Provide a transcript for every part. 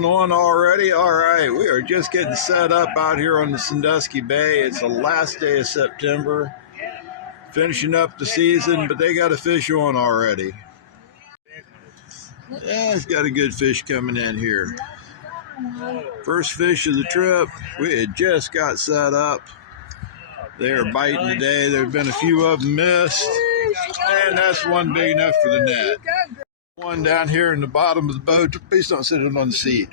going on already? All right, we are just getting set up out here on the Sandusky Bay. It's the last day of September, finishing up the season, but they got a fish on already. Yeah, it's got a good fish coming in here. First fish of the trip. We had just got set up. They are biting today. There have been a few of them missed, and that's one big enough for the net. One down here in the bottom of the boat. Please don't sit it on the seat.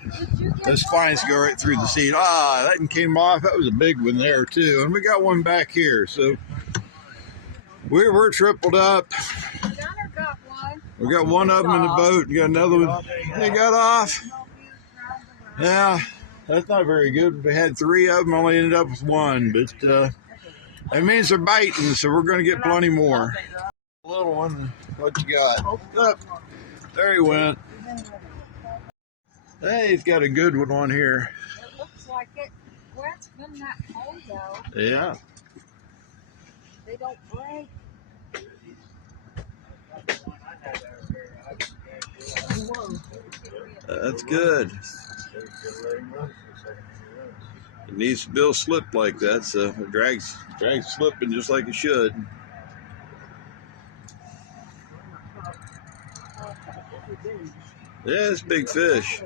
Those spines go right through the seat. Ah, that one came off. That was a big one there too. And we got one back here. So we're tripled up. We got one of them in the boat. We got another one. They got off. Yeah, that's not very good. We had three of them. Only ended up with one. But that means they're biting. So we're going to get plenty more. Little one. What you got? Up. There he went. Hey, he's got a good one on here. It looks like it. Well, it's been that cold though. Yeah. They don't break. That's good. It needs to build slip like that, so it drags slipping just like it should. Yeah, it's a big fish.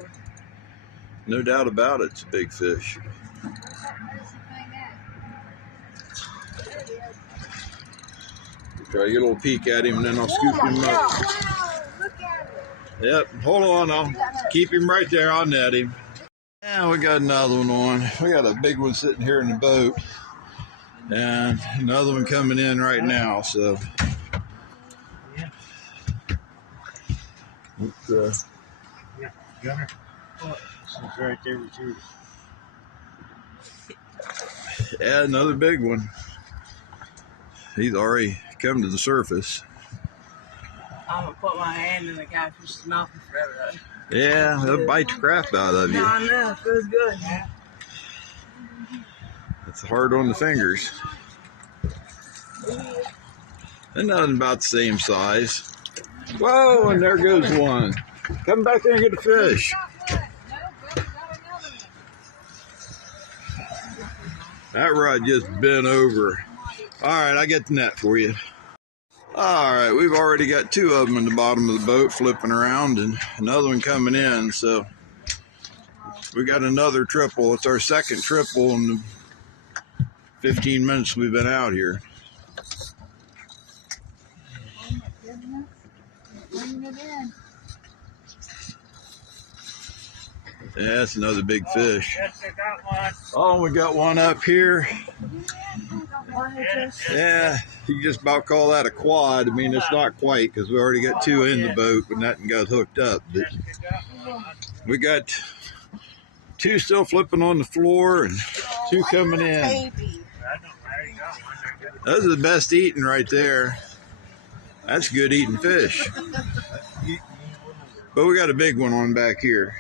No doubt about it, it's a big fish. Try to get a little peek at him and then I'll scoop him up. Yep, hold on, I'll keep him right there, I'll net him. Yeah, we got another one on. We got a big one sitting here in the boat. And another one coming in right now, so. It's, Gunner. It's right there with you. yeah, another big one. He's already come to the surface. I'm gonna put my hand in the catfish's mouth forever. Yeah, they'll bite the crap out of you. No, I know, it feels good. It's hard on the fingers. They're nothing about the same size. Whoa, and there goes one. Come back there and get a fish. That rod just bent over. All right, I got the net for you. All right, we've already got two of them in the bottom of the boat flipping around and another one coming in. So we got another triple. It's our second triple in the 15 minutes we've been out here. Yeah, that's another big fish. Oh, we got one up here. Yeah, you can just about call that a quad. I mean, it's not quite because we already got two in the boat, but nothing got hooked up. But we got two still flipping on the floor and two coming in. Those are the best eating right there. That's good eating fish. But we got a big one on back here.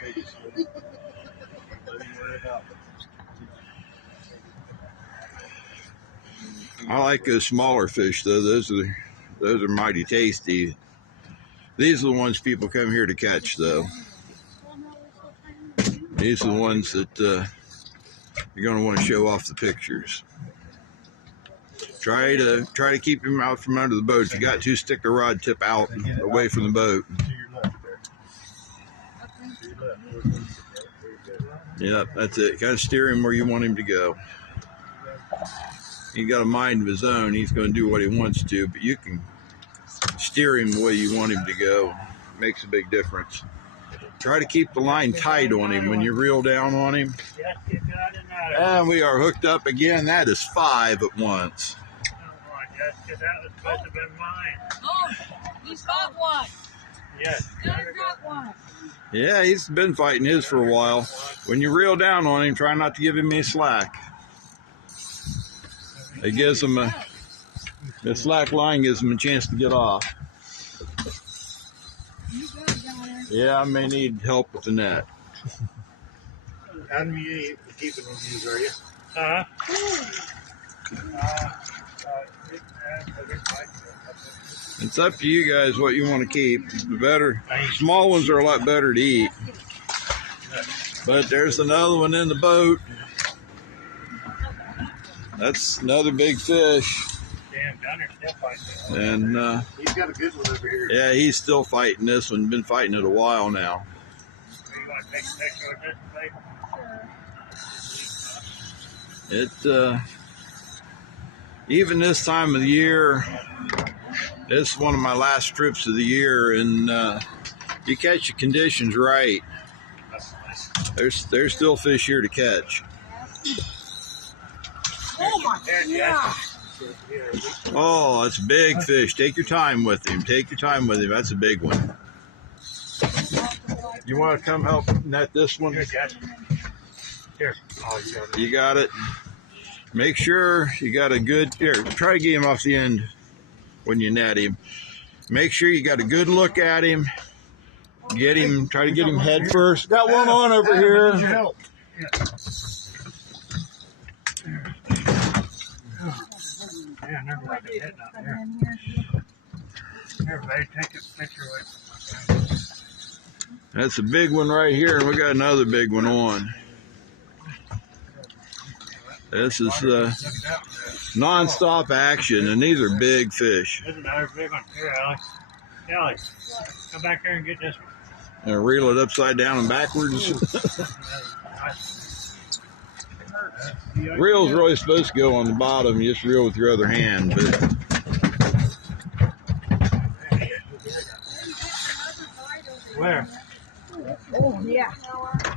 I like those smaller fish though. Those are mighty tasty. These are the ones people come here to catch though. These are the ones that you're going to want to show off the pictures. Try to keep him out from under the boat. If you got to, stick the rod tip out away from the boat. Yep, that's it. Kind of steer him where you want him to go. He got a mind of his own. He's going to do what he wants to, but you can steer him the way you want him to go. It makes a big difference. Try to keep the line tight on him when you reel down on him. And we are hooked up again. That is 5 at once. Oh, he's got one. Yes. Gunner got one. Yeah, he's been fighting his for a while. When you reel down on him, try not to give him any slack. It gives him the slack line gives him a chance to get off. Yeah, I may need help with the net. How do you keep it on these, are you? It's up to you guys what you want to keep. The better, small ones are a lot better to eat. But there's another one in the boat. That's another big fish. Damn, down there still fighting. And He's got a good one over here. yeah, he's still fighting this one. Been fighting it a while now. You want to take a picture of this, babe? It even this time of the year, this is one of my last trips of the year, and you catch the conditions right. There's still fish here to catch. Oh my God. Oh, that's a big fish. Take your time with him. Take your time with him. That's a big one. You want to come help net this one? Here, Dad. Here. Oh, you got it. You got it. Make sure you got a good, here, try to get him off the end when you net him. Make sure you got a good look at him. Get him, try to get him head first. Got one on over here. Help. Yeah, never got the head out there. Here, babe, take a picture with me. That's a big one right here, and we got another big one on. This is non-stop action, and these are big fish. There's another big one. Here, Alex. Alex, come back here and get this one. And reel it upside down and backwards. Reel's really supposed to go on the bottom. You just reel with your other hand, but Where? Oh, yeah.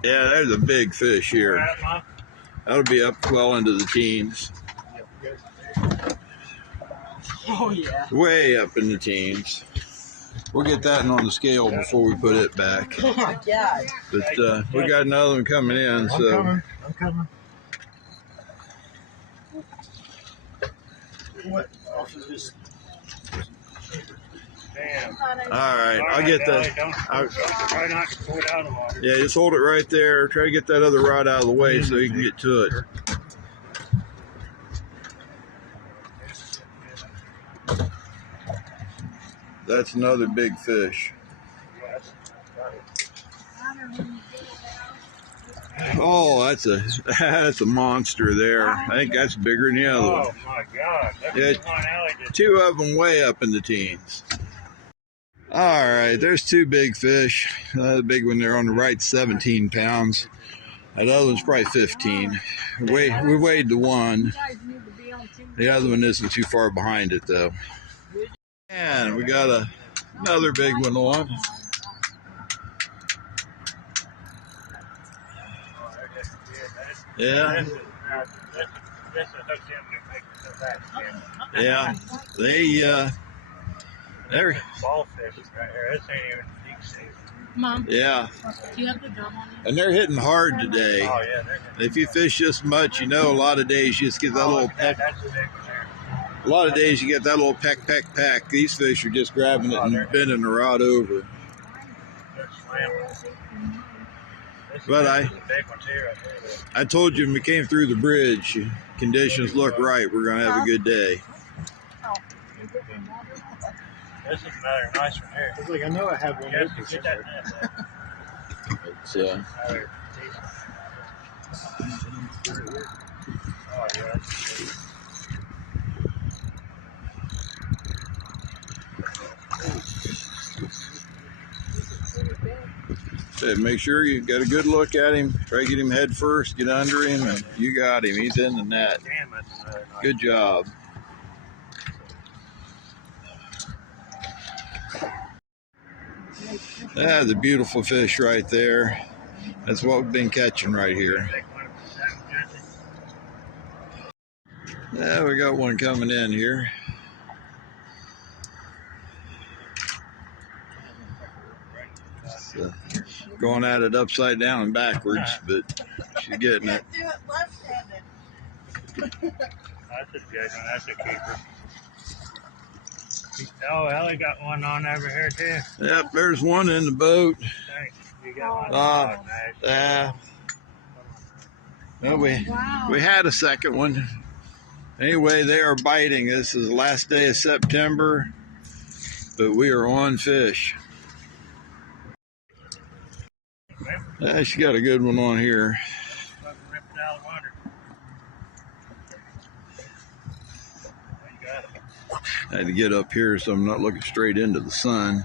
yeah, there's a big fish Where here. at, Mom? That'll be up well into the teens. Oh yeah. Way up in the teens. We'll get that one on the scale before we put it back. Oh my God. But we got another one coming in, so I'm coming. What else is this? Damn. all right, I'll get that. Try not to pull it out of the water. Yeah, just hold it right there. Try to get that other rod out of the way so you can get to it. That's another big fish. Oh, that's a monster there. I think that's bigger than the other one. Oh my God. That's Yeah. the one Allie did. Two of them way up in the teens. All right, there's two big fish. The big one there on the right, 17 pounds. That other one's probably 15. We weighed the one. You guys need to be on TV. The other one isn't too far behind it, though. And we got another big one on. Yeah, yeah. They're, Ball fish right here. This ain't even deep sea. Mom, yeah. do you have the drum on you? And they're hitting hard today. Oh yeah, they're If you fish this much, you know a lot of days you just get that little peck. That's a big one there. A lot of days you get that little peck, peck, peck. These fish are just grabbing it and bending the rod over. They're slamming. But The big ones here right there. I told you when we came through the bridge, conditions look right. We're going to have a good day. This is another nice one here. I was like, I know I have one. Yes, get that net. It's, Another decent. Oh yeah. said, make sure you got a good look at him. Try to get him head first, get under him, and you got him. He's in the net. Damn, that's another nice. Good job. That's a beautiful fish right there. That's what we've been catching right here. Yeah, we got one coming in here. So, going at it upside down and backwards, but she's getting it. Do it left-handed. That's a good one. That's a keeper. Oh, Ellie got one on over here too. Yep, there's one in the boat. Thanks. You got one. Ah, Oh, nice. Well, we had a second one. Anyway, they are biting. This is the last day of September, but we are on fish. Remember? She got a good one on here. Ripped out of water. You got it. I had to get up here so I'm not looking straight into the sun.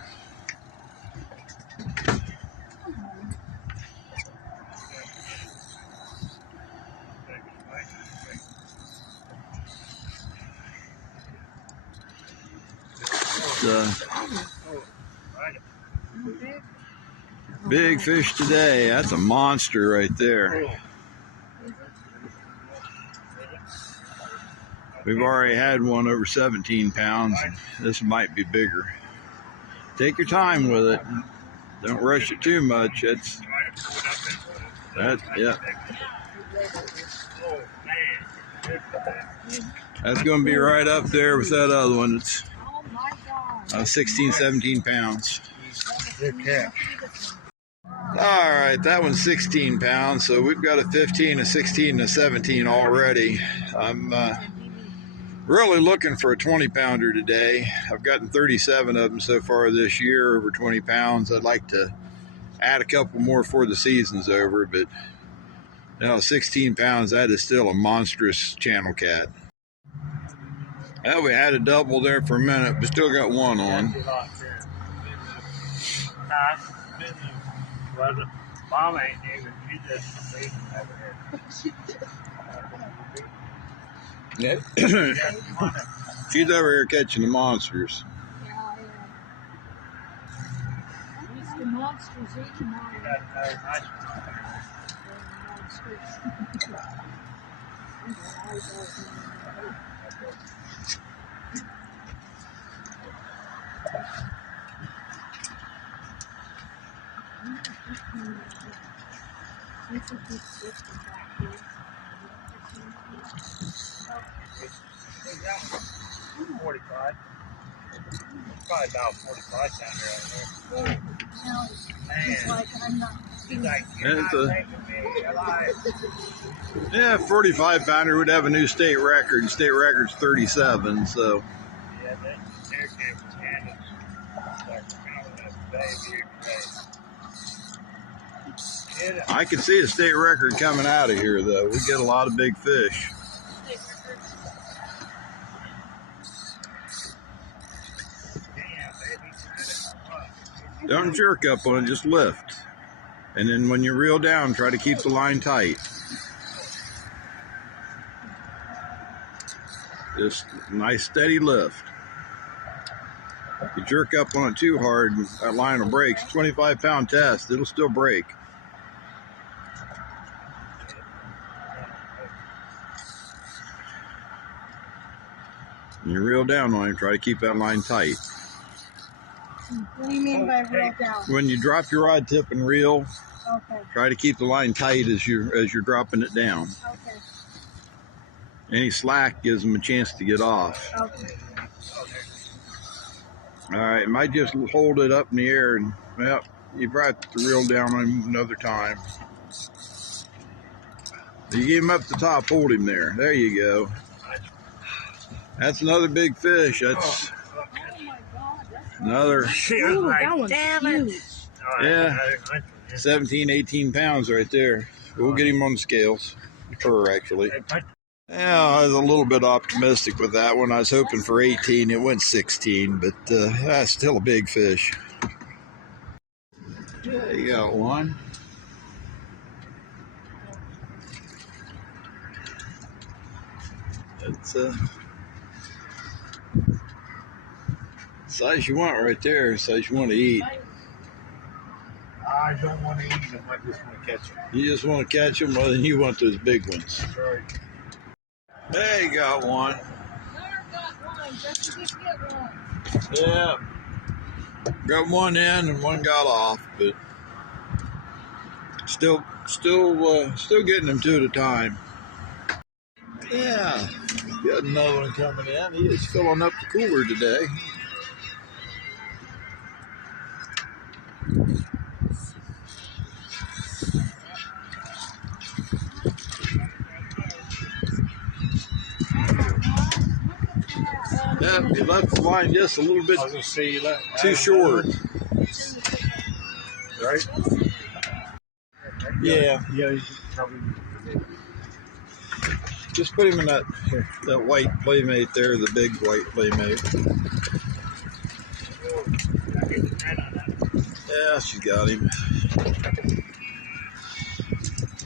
Big fish today. That's a monster right there. We've already had one over 17 pounds, and this might be bigger. Take your time with it. Don't rush it too much. Yeah. That's going to be right up there with that other one. It's 16, 17 pounds. Good catch. All right, that one's 16 pounds, so we've got a 15, a 16, and a 17 already. I'm really looking for a 20-pounder today. I've gotten 37 of them so far this year, over 20 pounds. I'd like to add a couple more before the season's over, but 16 pounds, that is still a monstrous channel cat. Well, we had a double there for a minute, but still got one on. Well, the mom ain't even, she just leaving over here. She's over here catching the monsters. The monsters eating all Probably about 45 pounder out there. it's like I'm not Yeah, 45 pounder would have a new state record. State record's 37, so. Yeah, that air camp was handled. I can see a state record coming out of here, though. We get a lot of big fish. Don't jerk up on it, just lift. And then when you reel down, try to keep the line tight. Just nice steady lift. If you jerk up on it too hard, that line will break. It's a 25-pound test, it'll still break. When you reel down on him, try to keep that line tight. What do you mean by reel down? When you drop your rod tip and reel, Okay. try to keep the line tight as you're dropping it down. Okay. Any slack gives them a chance to get off. Okay. All right, you might just hold it up in the air, and well, you probably have to reel down on him another time. You get him up the top, hold him there. There you go. That's another big fish. That's another. Ooh, that one's huge. Yeah, 17, 18 pounds right there. We'll get him on the scales. Her, actually. Yeah, I was a little bit optimistic with that one. I was hoping for 18. It went 16, but that's still a big fish. Yeah, you got one. That's size you want right there, size you want to eat. I don't want to eat them, I just want to catch them. You just want to catch them, well, then you want those big ones. That's right. There you got one. Yeah. Got one in and one got off, but still getting them two at a time. Yeah. Got another one coming in. He is filling up the cooler today. Yeah, he left the line just a little bit too short. Right? Yeah. Yeah, he's probably. Just put him in that white playmate there, the big white playmate. Yeah, she got him.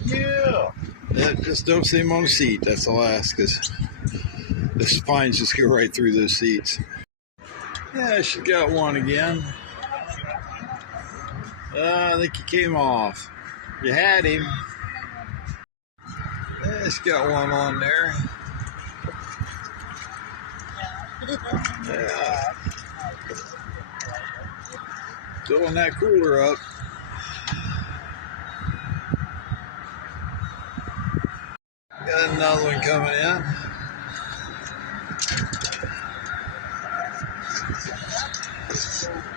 Yeah. Yeah, just don't see him on the seat. That's all I ask, because the spines just go right through those seats. Yeah, she got one again. I think he came off. You had him. Yeah, she got one on there. Yeah. Filling that cooler up. Got another one coming in.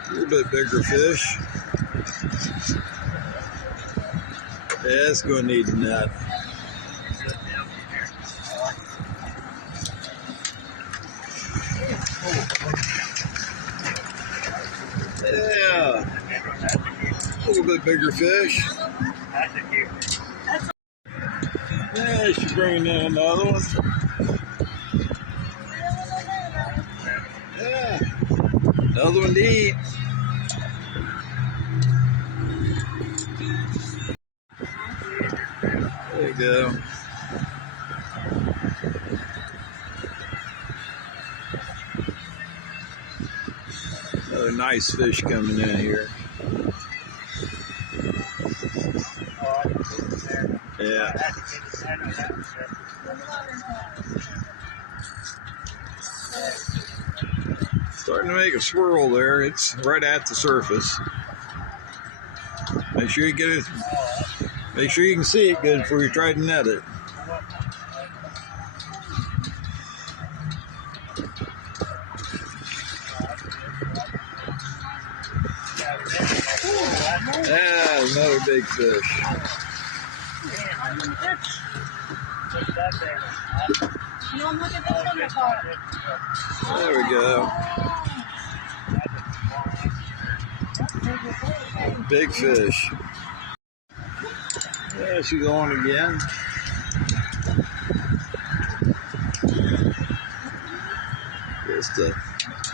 A little bit bigger fish. Yeah, it's going to need a net. Yeah, a little bit bigger fish. Yeah, she's bringing in another one. Yeah, another one to eat. There you go. Another nice fish coming in here. Yeah. Starting to make a swirl there. It's right at the surface. Make sure you get it. Make sure you can see it good before you try to net it. Yeah, another big fish. There we go. Big fish. Yeah, she's on again.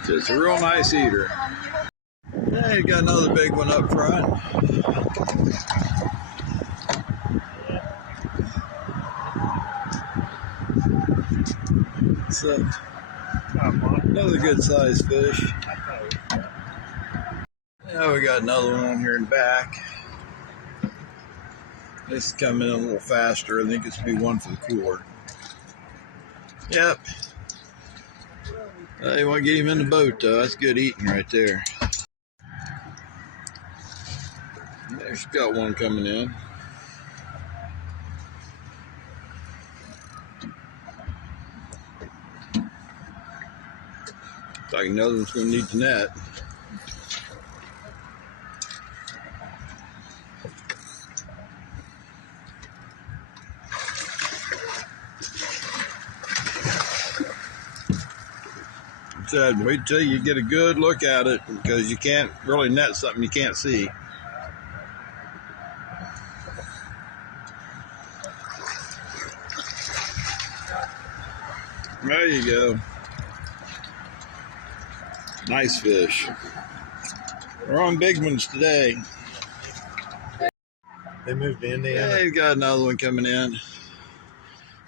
Just a real nice eater. Yeah, you got another big one up front. So, another good sized fish. Yeah, we got another one on here in back. This is coming in a little faster. I think it's going to be one for the cooler. Yep. You want to get him in the boat, though. That's good eating right there. There's got one coming in. Looks like another one's going to need the net. Said, wait till you get a good look at it, because you can't really net something you can't see. There you go. Nice fish. We're on big ones today. They moved to Indiana. Yeah, you got another one coming in.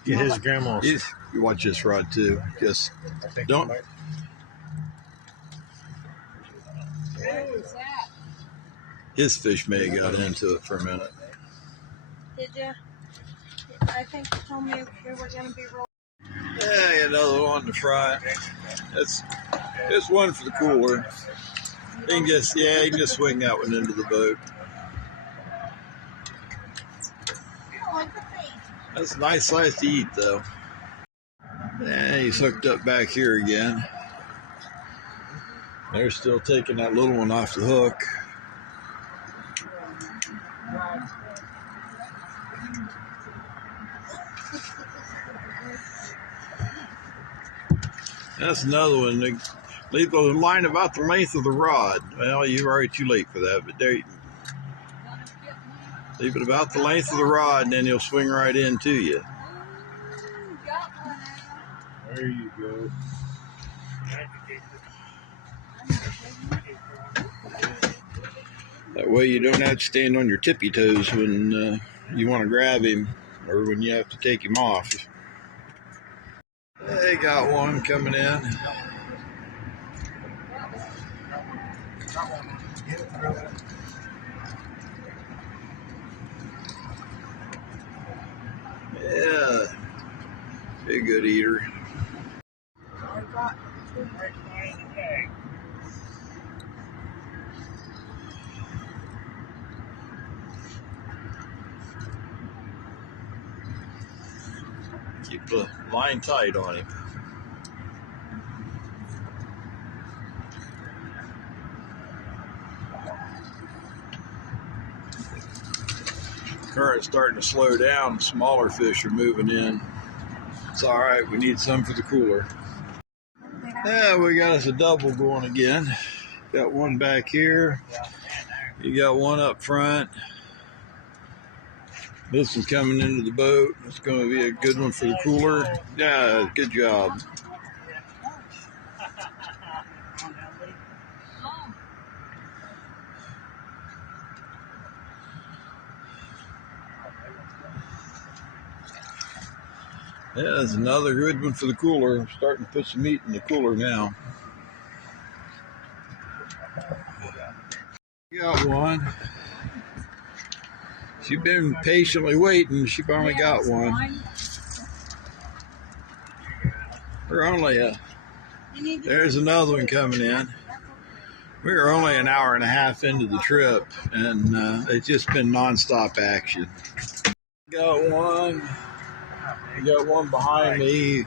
Get his grandma. You watch this rod too. Just don't. What was that? His fish may have got into it for a minute. Did you? I think you told me we were going to be rolling. Yeah, another one to fry. It's one for the cooler. You can just swing that one into the boat. That's a nice size to eat, though. Yeah, he's hooked up back here again. They're still taking that little one off the hook. That's another one. They leave the line about the length of the rod. Well, you're already too late for that, but there. Leave it about the length of the rod, and then he'll swing right into you. There you go. That way you don't have to stand on your tippy toes when you want to grab him or when you have to take him off. They got one coming in. Yeah, be a good eater. Keep the line tight on him. Current's starting to slow down. Smaller fish are moving in. It's all right. We need some for the cooler. Yeah, we got us a double going again. Got one back here. You got one up front. This one's coming into the boat. It's going to be a good one for the cooler. Yeah, good job. Yeah, that's another good one for the cooler. I'm starting to put some meat in the cooler now. Got one. She's been patiently waiting. She finally got one. We're only there's another one coming in. We were only an hour and a half into the trip, and it's just been nonstop action. Got one. We got one behind me.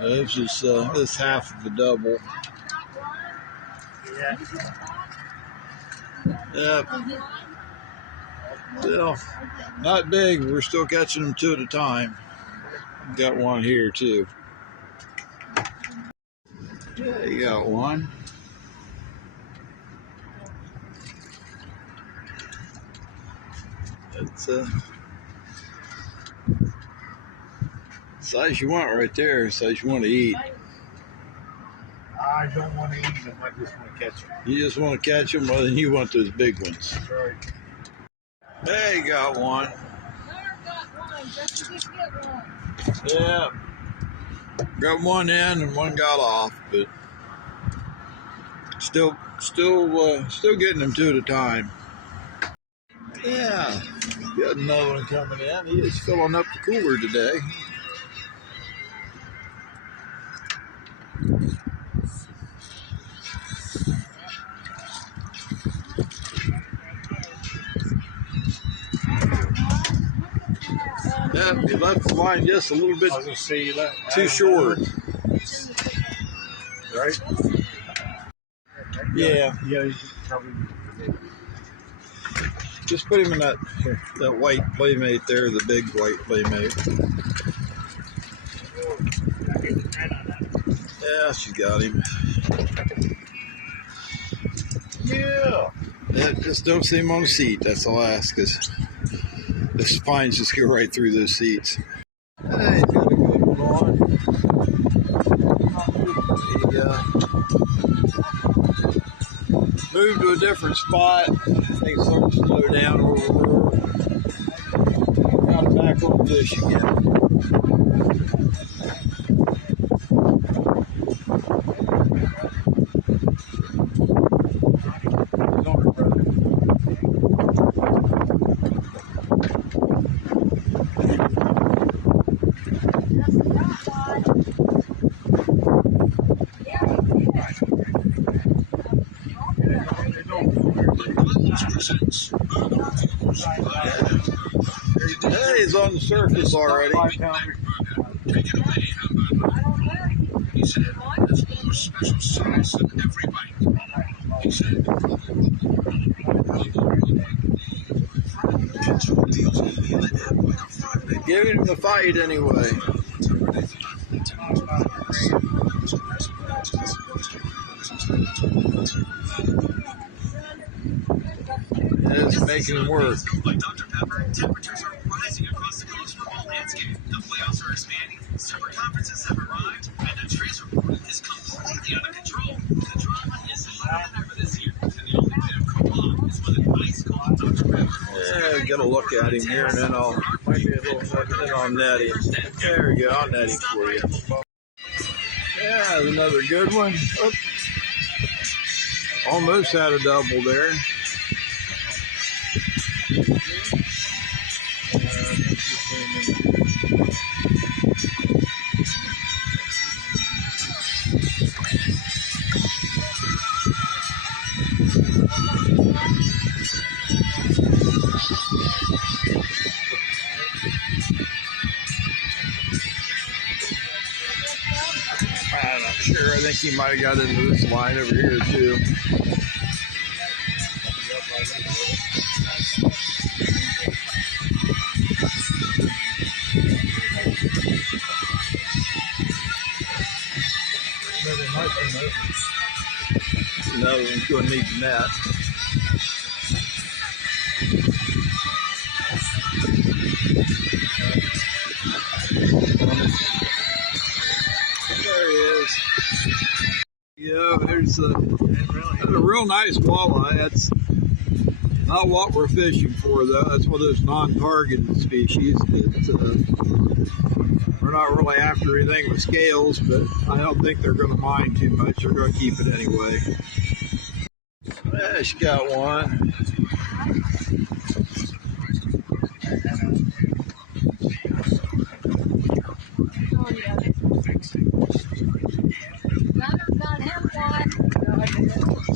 This is this half of a double. Yep. Still not big. We're still catching them two at a time. Got one here too. Yeah, you got one. That's size you want right there. Size you want to eat. I don't want to eat them. I just want to catch them. You just want to catch them, well, then you want those big ones. That's right. Hey, you got one. Yeah. Got one in and one got off, but still getting them two at a time. Yeah. Got another one coming in. He is filling up the cooler today. Yeah, he left the line just a little bit too short. Right? Yeah. Yeah, he's just probably. Just put him in that white playmate there, the big white playmate. Yeah, she got him. Yeah. Just don't see him on the seat. That's all I ask, because the spines just go right through those seats. Hey, got a good one on. He moved to a different spot. I think it's starting to slow down over. Got him back on the fish again. Hey, he's on the surface already. Take it away, hamburger. He said, there's more special sauce in every bite. He said, give him the fight anyway. It's making work. Like Dr. Pepper, temperatures are rising across the college football landscape. The playoffs are expanding, super conferences have arrived, and the transfer portal is completely out of control. The drama is hotter than ever this year, and the only way to cool off is with an ice cold Dr. Pepper. Yeah, get a look at him here, and then I'll net him. There we go, I'll net him for you. Yeah, another good one. Oh, almost had a double there. I'm not sure. I think he might have got into this line over here too. Another one's going to need the net. There he is. Yeah, there's a real nice walleye. That's not what we're fishing for, though. That's one of those non-targeted species. We're not really after anything with scales, but I don't think they're going to mind too much. They're going to keep it anyway. Yeah, she got one.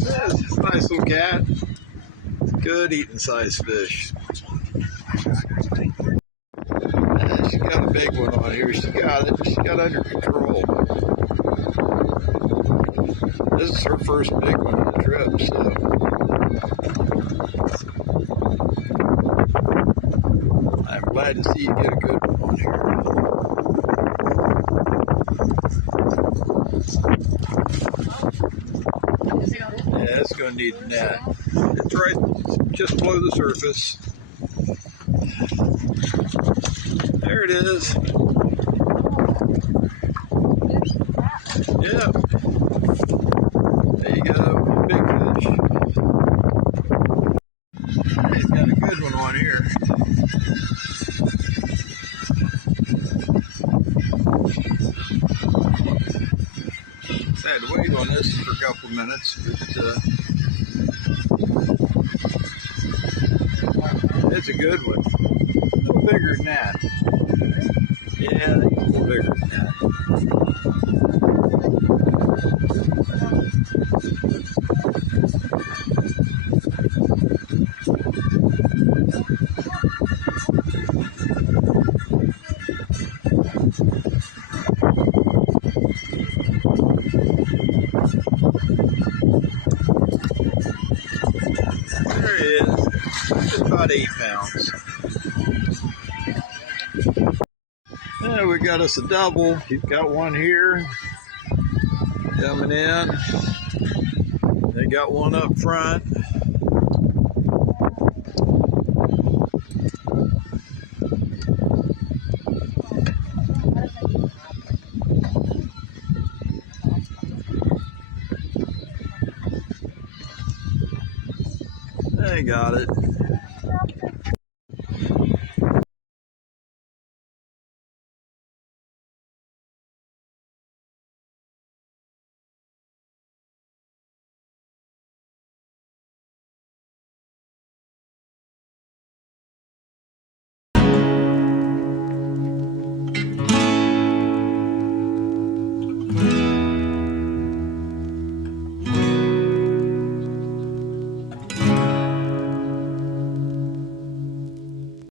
Yeah, it's a nice little cat. Good eating size fish. Yeah, she got a big one on here. She got it. She got under control. This is her first big one on the trip, so. I'm glad to see you get a good one on here. Yeah, it's going to need a net. It's right just below the surface. There it is. Yeah. There you go. Big fish. He's got a good one on here. Had to wait on this for a couple minutes, but it's a good one. A little bigger than that. Yeah, a little bigger than that. There he is. Just about 8 pounds. Yeah, we got us a double. You've got one here coming in. They got one up front. They got it.